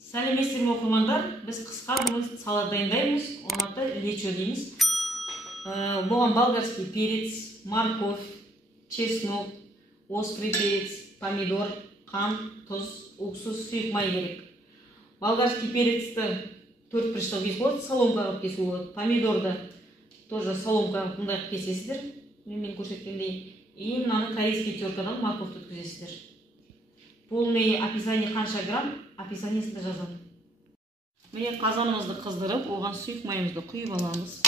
Сәлеметсіздер ме оқырмандар? Біз қысқа бүгін салат дайындаймыз. Оны аты лечо дейміз. Бұған болгарский перец, морковь, чеснок, острый перец, помидор, қант, тұз, уксус, сұйық май керек. Болгарский перецті 4 прыштық кесіп болады, соломка қылып кесіп болады. Помидорды тоже соломка қылып мындай қылып кесесіздер. Мен көрсеткендей. И мынаны корейский теркадан морковьті өткізесіздер. Полный описание қанша грамм, описаниесінде жазамын. Міне қазанымызды қыздырып, оған сұйық майымызды құйып аламыз.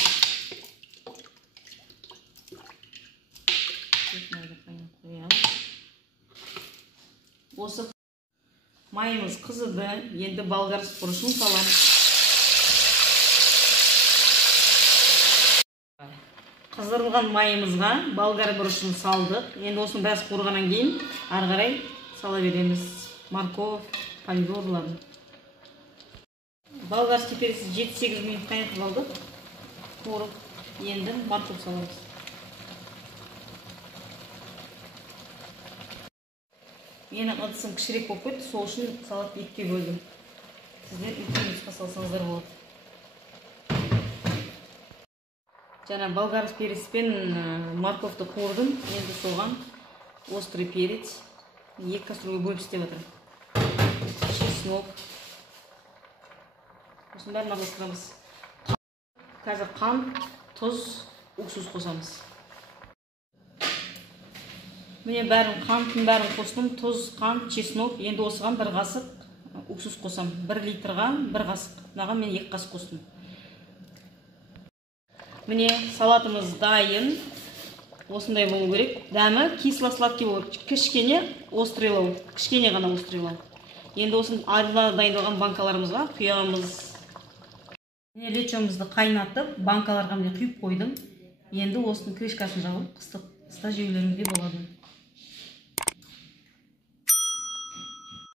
Осы майымыз қызыды, енді болгар бұрышын саламыз. Қыздырылған майымызға болгар бұрышын салдық. Енді осыны біраз қорғаннан кейін ары қарай сала береміз. Морковь, помидорларын. Болгарский перецті 7-8 минут қайнатып алдық. Қорып, енді морковь саламыз. Менің ыдысым кішірек болып кетті, сол үшін салат екіге бөлдім. Сіздер үлкен ыдысқа салсаңыздар болады. Жаңа болгар перец пен морковьті қордым. Енді соған острый перец. 2 кастрюльге бөліп істеп жатырмын. Чеснок. Осының бәрін араластырамыз. Қазір қант, тұз, уксус қосамыз. Міне қанттың бәрін қостым. Тұз, қант, чеснок. Енді осыған 1 қасық уксус қосам. 1 литрға 1 қасық. Мынаған мен 2 қасық қостым. Міне салатымыз дайын. Осындай болу керек. Дәмі кисло-сладкий болады. Кішкене острыйлау. Кішкене ғана острыйлау. Енді осыны арнада дайындалған банкаларымызға құямыз. Міне лечомызды қайнатып, банкаларға құйып қойдым. Енді осының крышкасын жауып, қыста жеулеріңізге болады.